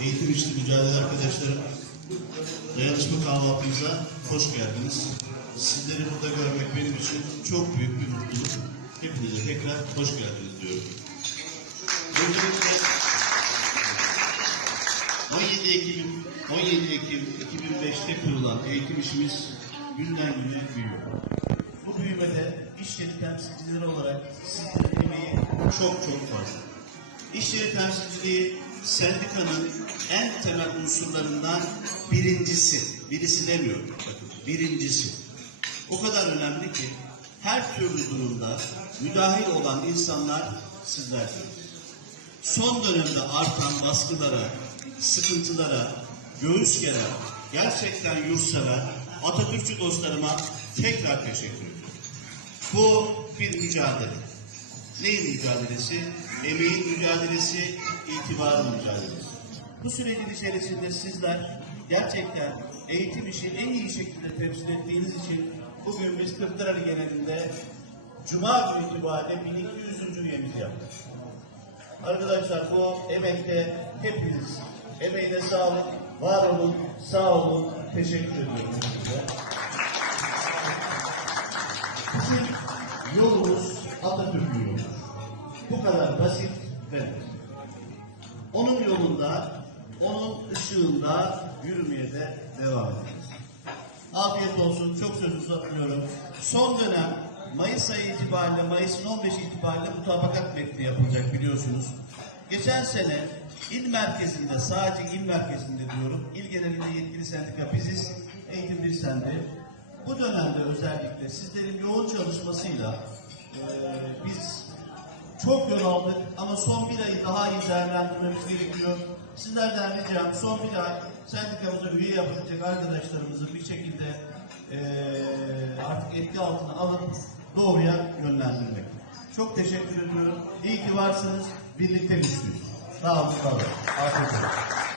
Eğitim işte mücadele arkadaşlarım. Dayanışma kahvaltımıza hoş geldiniz. Sizleri burada görmek benim için çok büyük bir mutluluk. Hepinize tekrar hoş geldiniz diyorum. Öncelikle 17 Ekim 17 Ekim 2005'te kurulan eğitim işimiz günden güne büyüyor. Bu büyümede iş yeri temsilcileri olarak sizlerin emeği çok çok fazla. İş yeri temsilciliği sendikanın en temel unsurlarından birincisi. Birisi demiyorum. Bakın birincisi. O kadar önemli ki her türlü durumda müdahil olan insanlar sizlersiniz. Son dönemde artan baskılara, sıkıntılara, göğüs geren, gerçekten yurtsever Atatürkçü dostlarıma tekrar teşekkür ediyorum. Bu bir mücadele. Neyin mücadelesi? Emeğin mücadelesi, itibarın mücadelesi. Bu sürecin içerisinde sizler gerçekten eğitim işi en iyi şekilde temsil ettiğiniz için bugün biz Kırklareli genelinde Cuma günü itibariyle 1200. üyemizi yaptık. Arkadaşlar bu emekte hepiniz emeğine sağlık, var olun, sağ olun, teşekkür ediyorum size. Yolumuz Atatürk'ün. Bu kadar basit ve net. Onun yolunda, onun ışığında yürümeye de devam edeceğiz. Afiyet olsun. Çok söz uzatmıyorum. Son dönem Mayıs ayı itibariyle, Mayıs'ın 15 itibariyle mutabakat metni yapılacak biliyorsunuz. Geçen sene il merkezinde, sadece il merkezinde diyorum, il genelinde yetkili sendika biziz, eğitim bir sendi. Bu dönemde özellikle sizlerin yoğun çalışmasıyla eee, biz çok yol aldık ama son bir ayı daha iyi değerlendirmemiz gerekiyor. Sizlerden ricam son bir ay sendikamıza üye yapılacak arkadaşlarımızı bir şekilde eee, artık etki altına alıp doğruya yönlendirmek. Çok teşekkür ediyorum. İyi ki varsınız. Birlikte güçlüyüz. Sağ olun. Sağ olun. Afiyet olsun.